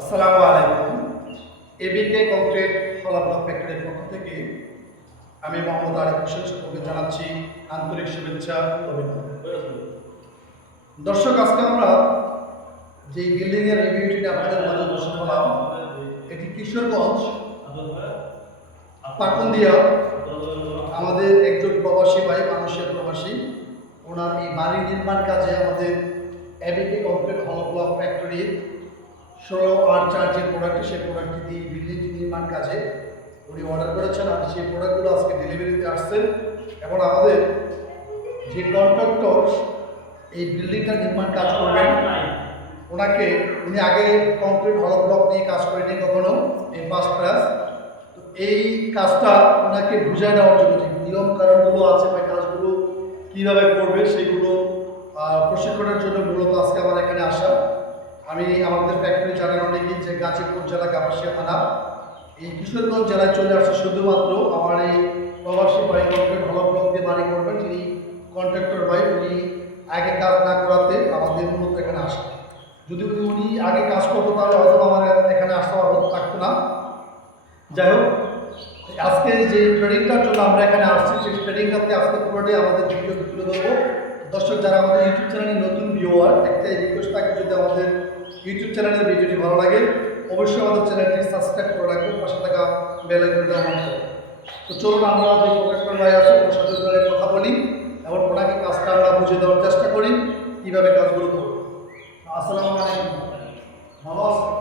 আসসালামু আলাইকুম। এবিকে concrete block ফ্যাক্টরির পক্ষ থেকে আমি মোহাম্মদ আরিফ হোসেন সকলকে জানাচ্ছি আন্তরিক শুভেচ্ছা অভিনন্দন। দর্শক, আজকে আমরা যে বিল্ডিং এর রিভিউটি আপনাদের মাঝে উপস্থিত হলাম এটি কিশোরগঞ্জ, পাকুন্দিয়া। আমাদের একজন প্রবাসী ভাই, মানুষের প্রবাসী। ওনার এই বাড়ি নির্মাণ কাজে আমাদের এবিকে কংক্রিট ব্লক ফ্যাক্টরির ষোলো আট চার যে প্রোডাক্ট সেই প্রোডাক্টটি দিয়ে বিল্ডিংটি নির্মাণ কাজে উনি অর্ডার করেছেন। আর সেই প্রোডাক্টগুলো আজকে ডেলিভারিতে আসছে এবং আমাদের যে কন্ট্রাক্টর এই বিল্ডিংটা নির্মাণ কাজ করবেন, ওনাকে উনি আগে কংক্রিট হল ব্লক নিয়ে কাজ করেনি কখনো, এই ফার্স্ট ক্লাস তো এই কাজটা ওনাকে বুঝায় দেওয়ার জন্য যে নিয়ম কারণগুলো আছে বা কাজগুলো কীভাবে করবে, সেগুলো প্রশিক্ষণের জন্য মূলত আজকে আমার এখানে আসা। আমি আমাদের ফ্যাক্টরি জানেন অনেকেই যে গাজীপুর জেলা কাপাসিয়া থানা, এই কিশোরগঞ্জ জেলায় চলে আসছে শুধুমাত্র আমার এই প্রবাসী ভাই হল ব্লক দিয়ে বাড়ি করবেন, যিনি কন্ট্রাক্টর ভাই, উনি আগে কাজ না করাতে আমাদের মূলত এখানে আসে যদি উনি আগে কাজ করতো, তাহলে হয়তো আমার এখানে আসতে পারব থাকতো না। যাই হোক, আজকে যে ট্রেনিংটার জন্য আমরা এখানে আসছি, সেই ট্রেনিংটাতে আজকে পুরোটাই আমাদের ভিডিও তুলে দেবো দর্শক, যারা আমাদের ইউটিউব চ্যানেলে নতুন ভিউয়ার একটা রিকোয়েস্ট থাকে যদি আমাদের ইউটিউব চ্যানেলের ভিডিওটি ভালো লাগে অবশ্যই আমাদের চ্যানেলটি সাবস্ক্রাইব করে রাখবেন পাশে থাকা বেল আইকনটা অন তো চলুন আমরা যে প্রফেসর ভাই আছে ওর সাথে কথা বলি এবং ওনাকে কাজটা আমরা বুঝে দেওয়ার চেষ্টা করি কীভাবে কাজগুলো করব। আসসালামু আলাইকুম। ভালো আছেন?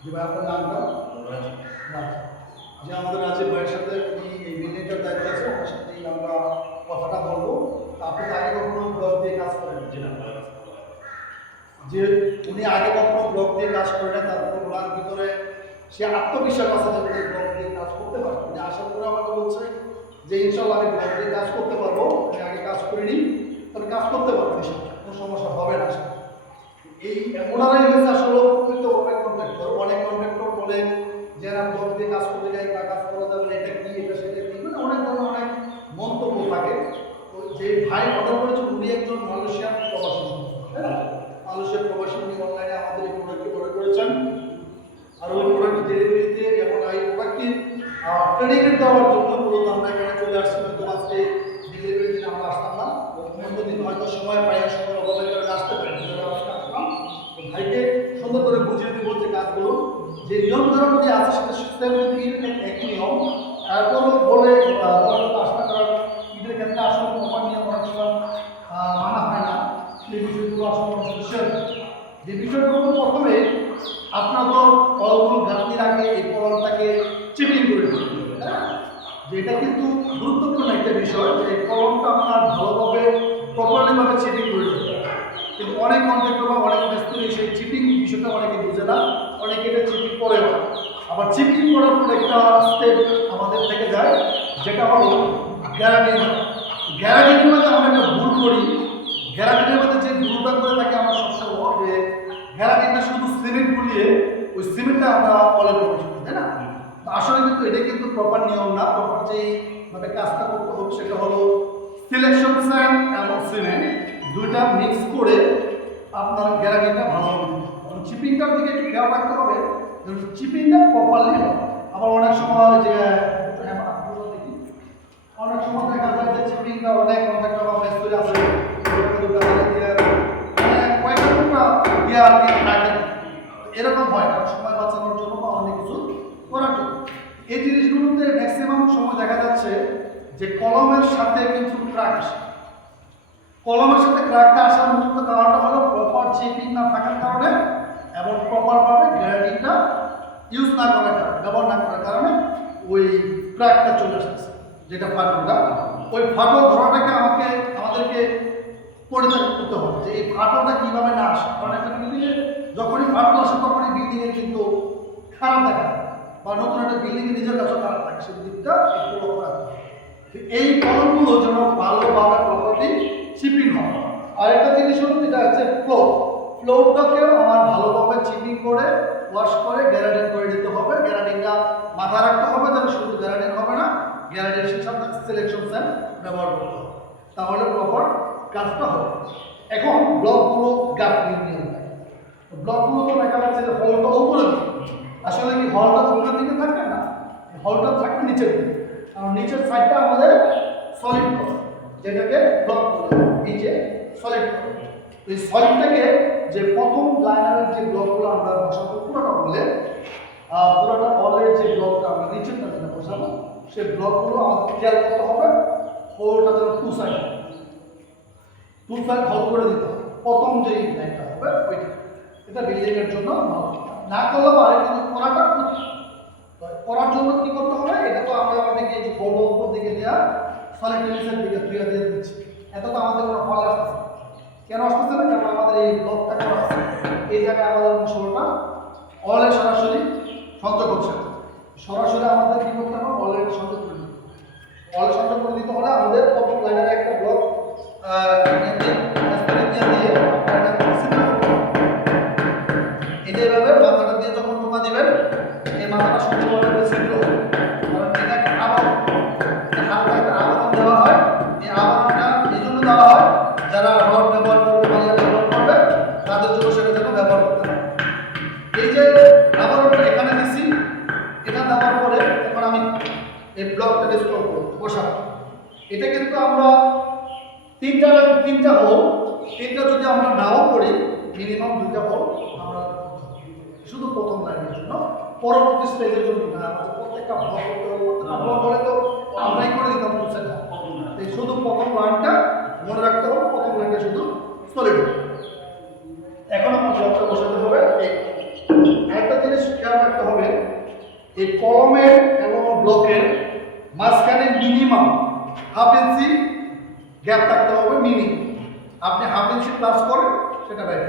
জি ভাই আপনার নামটা। যে আমাদের রাজীব ভাইয়ের সাথে উনি এই বিল্ডিংটার দায়িত্ব আছে ওনার সাথেই আমরা কথাটা বলব। আপনি আগে কখনো ব্লক দিয়ে কাজ করেন? যে উনি আগে কখনো ব্লক দিয়ে কাজ করে না তারপর ওনার ভিতরে সে আত্মবিশ্বাস আছে যে উনি ব্লক দিয়ে কাজ করতে পারবে। উনি আশা করে আমাকে বলছে যে ইনশাল্লাহ আমি ব্লক দিয়ে কাজ করতে পারব, আমি আগে কাজ করিনি তবে কাজ করতে পারব কোনো সমস্যা হবে না এই ওনারাই হয়েছে আসলে প্রকৃত অনেক কন্ট্রাক্টর অনেক কন্ট্রাক্টর বলে যে না ব্লক দিয়ে কাজ করতে যাই বা কাজ করা যাবে এটা কি, এটা সেটা কি মানে অনেক ধরনের অনেক মন্তব্য থাকে। তো যে ভাই অর্ডার করেছে, উনি একজন মালয়েশিয়ান মালয়েশিয়ান প্রবাসী উনি অনলাইনে আমাদের এই প্রোডাক্টটি অর্ডার করেছেন। আর ওই প্রোডাক্ট ডেলিভারিতে এবং এই প্রোডাক্টটি ট্রেনিং দেওয়ার জন্য মূলত আমরা এখানে চলে আসছি। হয়তো আজকে ডেলিভারি দিন আমরা আসতাম না। অন্য দিন হয়তো সময় পাই, সময় অভাবের কারণে আসতে পারি ভাইকে সুন্দর করে বুঝিয়ে দেবো যে কাজগুলো, যে নিয়ম ধরন যে আছে, সেটা সিস্টেম যদি একই নিয়ম তারপরও বলে আহ, বলার মতো আসনা কারণ ঈদের ক্ষেত্রে আসলে প্রপার নিয়ম অনেক সময় আহ, মানা হয় না সেই বিষয়গুলো আসলে মানুষের শেয়ার যে বিষয়গুলো প্রথমে আপনার তো কলগুলো ঘাটতির আগে এই কলমটাকে চিপিং করে দিতে হবে, তাই না? যে এটা কিন্তু গুরুত্বপূর্ণ একটা বিষয় যে এই কলমটা আপনার ভালোভাবে প্রপারলিভাবে চিপিং করে দিতে হবে কিন্তু অনেক কন্ট্রাক্টর বা অনেক মিস্ত্রি সেই চিপিং বিষয়টা অনেকে বুঝে না অনেকে এটা চিপিং করে না আবার চিপিং করার পর একটা স্টেপ আমাদের থেকে যায়, যেটা হলো গ্যারান্টি গ্যারান্টির মধ্যে আমরা একটা ভুল করি? গ্যারান্টির মধ্যে যে ভুলটা করে থাকে আমরা সবসময় যে গ্যারান্টিটা শুধু সিমেন্ট গুলিয়ে ওই সিমেন্টটা আমরা কলে প্রবেশ তাই না? আসলে কিন্তু এটা কিন্তু প্রপার নিয়ম না প্রপার যেভাবে কাজটা করতে হবে সেটা হলো সিলেকশন স্যান্ড এবং সিমেন্ট দুইটা মিক্স করে আপনার গ্যারান্টিটা ভালো হবে। চিপিংটার দিকে একটু খেয়াল রাখতে হবে চিপিংটা প্রপারলি হবে আবার অনেক সময় যে হ্যাঁ, অনেক সময় দেখা যায় যে চিপিংটা অনেক কন্ট্রাক্টর বা মেস্তুরি আছে কয়েকটা টুকরা দিয়ে এরকম হয় না। সময় বাঁচানোর জন্য বা অনেক কিছু করার জন্য। এই জিনিসগুলোতে ম্যাক্সিমাম সময় দেখা যাচ্ছে যে কলমের সাথে কিছু ক্রাক আসে। কলমের সাথে ক্র্যাকটা আসার মূলত কারণটা হলো প্রপার চেপিং না থাকার কারণে এবং প্রপারভাবে গ্যারান্টিটা ইউজ না করার কারণে, ব্যবহার না করার কারণে ওই ক্র্যাকটা চলে আসতেছে, যেটা ফাটলটা। ওই ফাটল ধরাটাকে আমাকে, আমাদেরকে পরিত্যাগ করতে হবে যে এই ফাটলটা কীভাবে না আসে। কারণ একটা বিল্ডিংয়ে যখনই ফাটল আসে, তখনই বিল্ডিংয়ে কিন্তু খারাপ দেখা। বা নতুন একটা বিল্ডিংয়ে নিজের কাছে খারাপ থাকে, সেই দিকটা একটু লক্ষ্য রাখতে এই কলমগুলো যেন ভালোভাবে প্রপারলি চিপিং হয়। আরেকটা জিনিস হলো যেটা হচ্ছে ফ্লোর ক্লোডটাকেও আমার ভালোভাবে চিনি করে ওয়াশ করে গ্যারান্টিং করে দিতে হবে। গ্যারান্টিংটা মাথায় রাখতে হবে, তাহলে শুধু গ্যারান্টিং হবে না গ্যারান্টির সাথে সিলেকশন স্যান ব্যবহার করতে হবে। তাহলে প্রপার কাজটা হবে। এখন ব্লকগুলো গ্যাপ নিয়ে ব্লকগুলো তো দেখা যাচ্ছে যে হলটা উপরে আসলে কি হলটা উপরের দিকে থাকবে না? হলটা থাকবে নিচের দিকে। কারণ নিচের সাইডটা আমাদের সলিড যেটাকে ব্লক বলে। নিচে সলিড এই সলিডটাকে যে প্রথম লাইনারের যে ব্লকগুলো আমরা বসাবো, পুরোটা বলে পুরোটা অলের যে ব্লকটা আমরা নিচেরটা যেটা বসাবো সেই ব্লকগুলো আমাদের খেয়াল করতে হবে হোলটা যেন টু সাইড টু সাইড হল করে দিতে হবে প্রথম যে লাইনটা হবে, ওইটা এটা বিল্ডিংয়ের জন্য ভালো। না করলে পারে কিন্তু করাটা। করার জন্য কি করতে হবে, এটা তো আমরা অনেকে এই যে বড় উপর দিকে দেওয়া সলিড টেনিসের দিকে ধুয়ে দিয়ে দিচ্ছি এত তো আমাদের কোনো ফল আসতেছে। কেন আসতেছে না কারণ আমাদের এই ব্লকটা করা আছে এই জায়গায় আমাদের মশলাটা অয়েলের সরাসরি সংযোগ হচ্ছে সরাসরি আমাদের কি করতে হবে অয়েলের সংযোগ করে দিতে। অয়েল সংযোগ করে দিতে হলে আমাদের প্রথম লাইনের একটা ব্লক দিয়ে। এটা এভাবে মাথাটা দিয়ে যখন টোকা দিবেন, এই মাথাটা সুন্দরভাবে সিদ্ধ হবে আমরা নাও করি মিনিমাম দুইটা হোল আমরা শুধু প্রথম লাইনের জন্য, পরবর্তী স্টেজের জন্য না প্রত্যেকটা প্রত্যেকটা ব্লক তো আমরাই করে দিতাম না এই শুধু প্রথম লাইনটা মনে রাখতে হবে, প্রথম লাইনটা শুধু সলিড এখন আমার ব্লকটা বসাতে হবে একটা জিনিস খেয়াল রাখতে হবে, এই কলমের এবং ব্লকের মাঝখানে মিনিমাম হাফ ইঞ্চি গ্যাপ থাকতে হবে মিনি আপনি হাফ ইঞ্চি প্লাস করেন সেটা বাইরে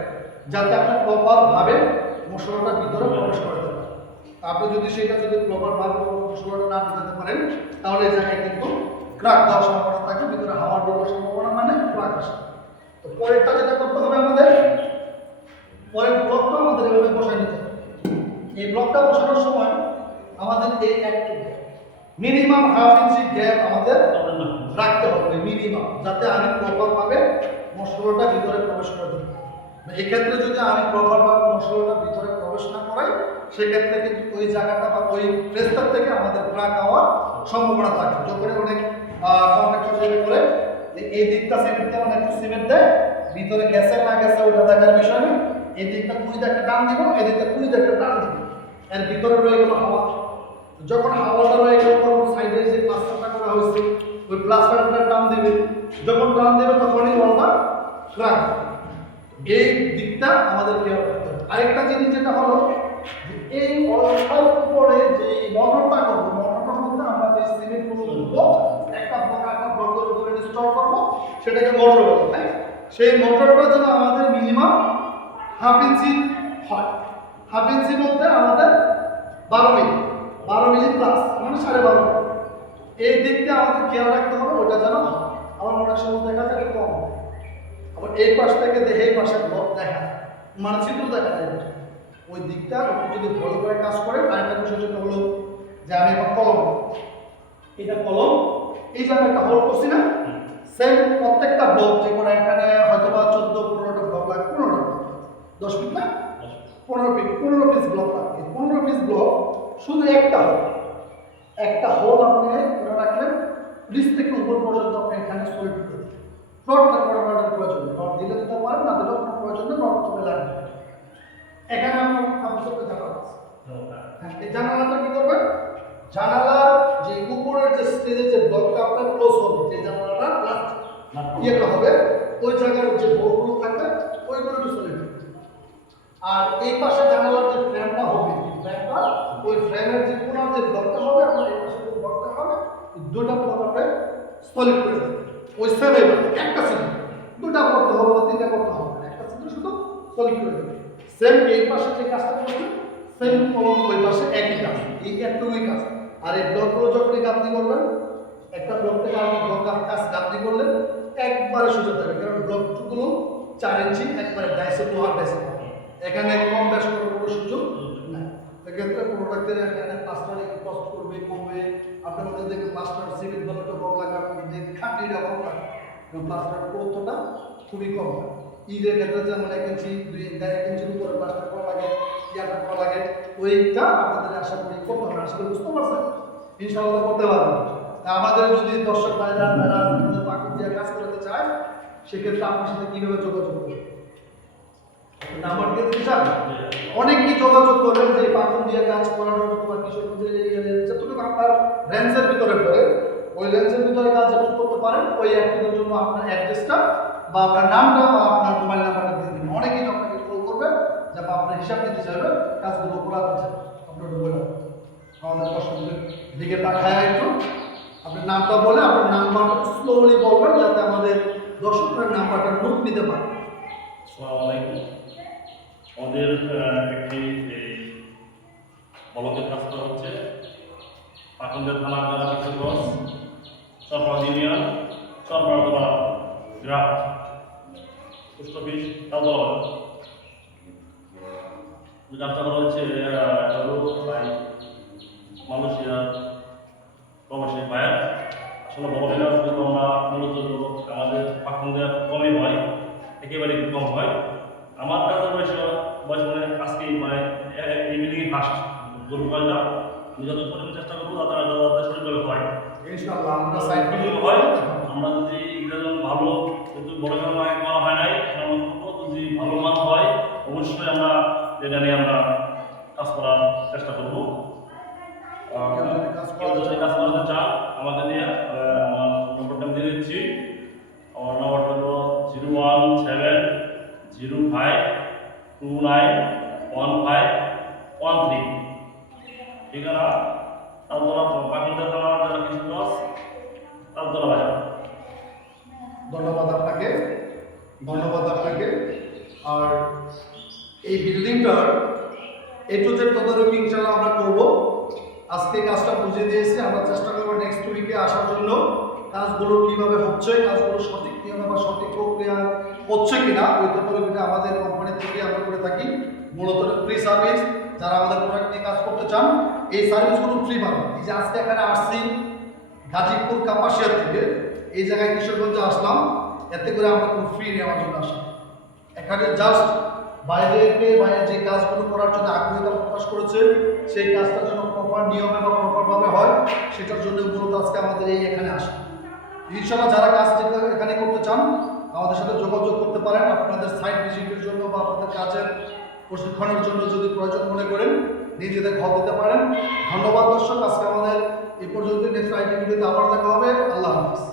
যাতে আপনার প্রপার ভাবে মশলাটা ভিতরে প্রবেশ করে দেবে আপনি যদি সেটা যদি প্রপার ভাবে মশলাটা না ঢুকাতে পারেন তাহলে এই জায়গায় কিন্তু ক্রাক দেওয়ার সম্ভাবনা থাকে ভিতরে হাওয়া ঢোকার সম্ভাবনা মানে ক্রাক আসে। তো পরেরটা যেটা করতে হবে আমাদের পরের ব্লকটা আমাদের এভাবে বসাই নিতে হবে। এই ব্লকটা বসানোর সময় আমাদের এই একটু মিনিমাম হাফ ইঞ্চি গ্যাপ আমাদের রাখতে হবে মিনিমাম যাতে আমি প্রপার ভাবে মশলাটা ভিতরে প্রবেশ করে দেবো এক্ষেত্রে যদি আমি প্রভাব ভাবে মশলাটা ভিতরে প্রবেশ না করাই, সেক্ষেত্রে কিন্তু ওই জায়গাটা বা ওই প্রেস্তার থেকে আমাদের ক্রাক হওয়ার সম্ভাবনা থাকে। যখন অনেক কন্ট্রাক্টর করে এই দিকটা সিমেন্ট দেয় একটু সিমেন্ট দেয় ভিতরে গেছে না গেছে ওটা দেখার বিষয় না এই দিকটা কুড়িতে একটা টান দিব, এই দিকটা কুড়িতে একটা টান দিব। এর ভিতরে রয়ে গেল হাওয়া। যখন হাওয়াটা রয়ে গেল, তখন সাইডে যে প্লাস্টারটা করা হয়েছে ওই প্লাস প্লাস্টারটা টান দেবে। যখন টান দেবে তখনই ওটা ক্রাক এই দিকটা আমাদের খেয়াল রাখতে হবে। আরেকটা জিনিস যেটা হলো এই অল্পার উপরে যে মোটরটা করব, মোটরটার মধ্যে আমরা যে সিমেন্ট দেবো একটা ব্লক একটা ব্লকের উপরে ইনস্টল করব, সেটাকে মোটর বলে তাই সেই মোটরটা যেন আমাদের মিনিমাম হাফ ইঞ্চি হয়। হাফ ইঞ্চির বলতে আমাদের বারো মিলি বারো মিলি প্লাস মানে সাড়ে বারো এই দিকটা আমাদের খেয়াল রাখতে হবে ওটা যেন। আমার অনেক সময় দেখা যায় কম আবার এই পাশ থেকে দেখে এই পাশে ব্লক দেখা যায় মানে চিত্র দেখা যায়। ওই দিকটা আপনি যদি ভালো করে কাজ করেন আরেকটা বিষয় যেটা হলো যে আমি এখন কলম এটা কলম এই যে আমি একটা হোল করছি না সেম প্রত্যেকটা ব্লক যে কোনো এখানে হয়তো বা চোদ্দ পনেরোটা ব্লক লাগে পনেরোটা দশ ফিট না? পনেরো ফিট পনেরো পিস ব্লক লাগে পনেরো পিস ব্লক শুধু একটা হোল একটা হোল আপনি রাখলেন নিচ থেকে উপর পর্যন্ত আপনি এখানে সরে দিতে রডটা করে রডের প্রয়োজন। রড দিলে দিতে পারেন না দিলেও কোনো প্রয়োজন নেই রড তবে লাগবে এখানে আপনার সামনে জানালা আছে। হ্যাঁ, এই জানালাটা কি করবেন? জানালার যে উপরের যে স্টেজে যে ব্লকটা আপনার ক্লোজ হবে যে জানালাটা লাস্ট ইয়েটা হবে ওই জায়গার যে বোর্ডগুলো থাকবে ওইগুলো সরে আর এই পাশে জানালার যে ফ্রেমটা হবে ফ্রেমটা ওই ফ্রেমের যে কোনার যে ব্লকটা হবে আপনার এই পাশে যে ব্লকটা হবে এই দুটো ব্লক আপনি সলিড করে দেবেন ওই সেমে একটা সিট দুটা করতে হবে বা তিনটা করতে হবে না। একটা সিট শুধু সলিড করে দেবেন সেম এই পাশে যে কাজটা করবেন সেম ওই পাশে একই কাজ। এই একটুকুই কাজ। আর এই ব্লকগুলো যখন গাঁথনি করবেন, একটা ব্লক থেকে আরেকটা ব্লক কাজ গাঁথনি করলে একবারে সুযোগ থাকবে কারণ ব্লকগুলো চার ইঞ্চি, একবারে ডাইসে লোহার ডাইসে এখানে কম বেশ করার কোনো সুযোগ নাই। সেক্ষেত্রে প্রোডাক্টের এখানে প্লাস্টার একটু কষ্ট করবে, কমবে। আপনার মধ্যে দেখবেন প্লাস্টার সিমেন্ট ভালোটা কম লাগে আপনার মধ্যে খাটিটা কম লাগে কারণ প্লাস্টার পুরোটা খুবই কম হয়। ঈদের ক্ষেত্রে যেমন এক ইঞ্চি, দুই এক ইঞ্চির উপরে প্লাস্টার করা লাগে, ইয়াটা করা লাগে, ওইটা আপনাদের আশা করি করতে হবে আসলে বুঝতে পারছেন? ইনশাআল্লাহ করতে পারবেন। আমাদের যদি দর্শক ভাইরা, যারা দিয়ে কাজ করতে চায়, সেক্ষেত্রে আপনার সাথে কীভাবে যোগাযোগ করবে? নাম্বার দিয়ে দিতে চান? অনেকেই যোগাযোগ করবেন যে পাখন দিয়ে কাজ করানোর কিশোরগঞ্জের এরিয়াতে যতটুকু আপনার রেঞ্জের ভিতরে পড়ে। ওই রেঞ্জের ভিতরে কাজ যখন করতে পারেন। ওই অ্যাক্টিভের জন্য আপনার অ্যাড্রেসটা বা আপনার নামটা বা আপনার মোবাইল নাম্বারটা দিয়ে দিন অনেকেই আপনাকে কল করবে যে আপনার হিসাব নিতে চাইবে, কাজগুলো করাতে চাই আপনার বলে আমাদের কষ্টদের দিকে তাকায় একটু। আপনার নামটা বলে আপনার নাম্বারটা স্লোলি বলবেন যাতে আমাদের দর্শকদের নাম্বারটা নোট নিতে পারে। আসসালামু আলাইকুম আমাদের একটি এই বলকের কাজটা হচ্ছে পাখন্দের থানা দ্বারা কিশোরগঞ্জ চরপাড়া ইউনিয়ন চরপাড়া গ্রাম পোস্ট অফিস তালতলা কাজটা হচ্ছে আহ, একটা লোক ভাই মালয়েশিয়া প্রবাসী ভাইয়ের আসলে বড় আমরা মূলত আমাদের পাখন্দের কমই হয় একেবারে কম হয়। আমার কাছে বয়স বয়স মানে আজকে মানে এ- এই বিল্ডিং ফার্স্ট গরু কয়টা আমি যত পরিমাণ চেষ্টা করব তাদের তাদের শরীরভাবে হয়। ইনশাআল্লাহ আমরা সাইড হয় আমরা যদি এগুলো ভালো কিন্তু বড় কামাই করা হয় নাই যদি ভালো মান হয় অবশ্যই আমরা এটা নিয়ে আমরা কাজ করার চেষ্টা করব। কেউ যদি কাজ করাতে চান আমাকে নিয়ে আমার নম্বরটা আমি দিয়ে দিচ্ছি। আমার নম্বরটা হলো zero one seven zero five two nine one five one three. ঠিকানা? তালতলা পাখিন্দা থানা জেলা কিশোরগঞ্জ তালতলা বাজার ধন্যবাদ আপনাকে ধন্যবাদ আপনাকে আর এই বিল্ডিংটার এ টু জেড তদারকি ইনশাল্লাহ আমরা করব। আজকে কাজটা বুঝিয়ে দিয়েছি, আমরা চেষ্টা করব নেক্সট উইকে আসার জন্য। কাজগুলো কীভাবে হচ্ছে, কাজগুলো সঠিক নিয়মে বা সঠিক প্রক্রিয়া হচ্ছে কিনা, ওই তদারকিটা আমাদের কোম্পানি থেকে আমরা করে থাকি। মূলত ফ্রি সার্ভিস যারা আমাদের প্রোডাক্ট নিয়ে কাজ করতে চান, এই সার্ভিসগুলো ফ্রি পাবেন। এই যে আজকে এখানে আসছি গাজীপুর কাপাসিয়া থেকে, এই জায়গায় কিশোরগঞ্জে আসলাম। এতে করে আমরা কোনো ফ্রি নেওয়ার জন্য আসি। এখানে জাস্ট বাইরে পেয়ে বাইরে যে কাজগুলো করার জন্য আগ্রহিতা প্রকাশ করেছে, সেই কাজটা যেন প্রপার নিয়মে বা প্রপারভাবে হয়, সেটার জন্য মূলত আজকে আমাদের এই এখানে আসা। ইনশাল্লাহ যারা কাজ এখানে করতে চান আমাদের সাথে যোগাযোগ করতে পারেন আপনাদের সাইট ভিজিটের জন্য বা আপনাদের কাজের প্রশিক্ষণের জন্য যদি প্রয়োজন মনে করেন, নিজেদের ঘর দিতে পারেন। ধন্যবাদ দর্শক, আজকে আমাদের এ পর্যন্ত নেক্সট আইটি ভিডিওতে আবার দেখা হবে। আল্লাহ হাফিজ।